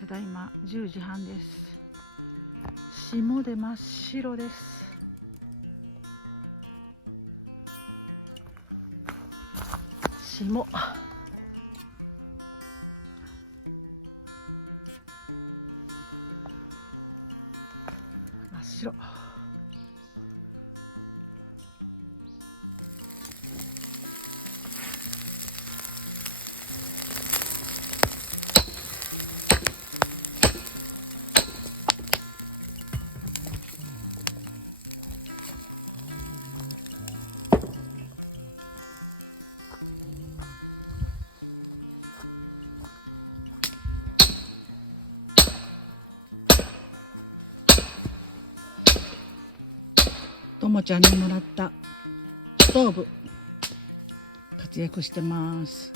ただいま10時半です。霜で真っ白です。霜真っ白。ともちゃんにもらったストーブ活躍してます。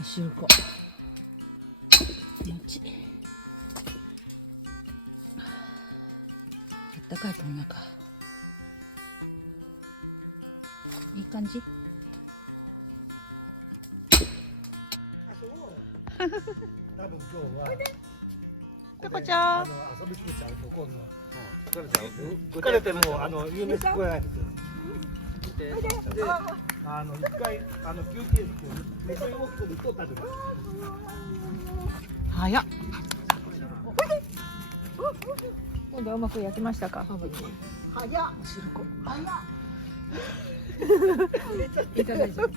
2週個餅あったかいこんなかいい感じ。多分今日はとこちゃん遊びすぎちゃうと今度疲れても有名聞こえないですよ。で一回休憩して飯を大きくでと食べます。早っ。今度はうまく焼きましたか。早っ。お汁粉。いかがでしょう。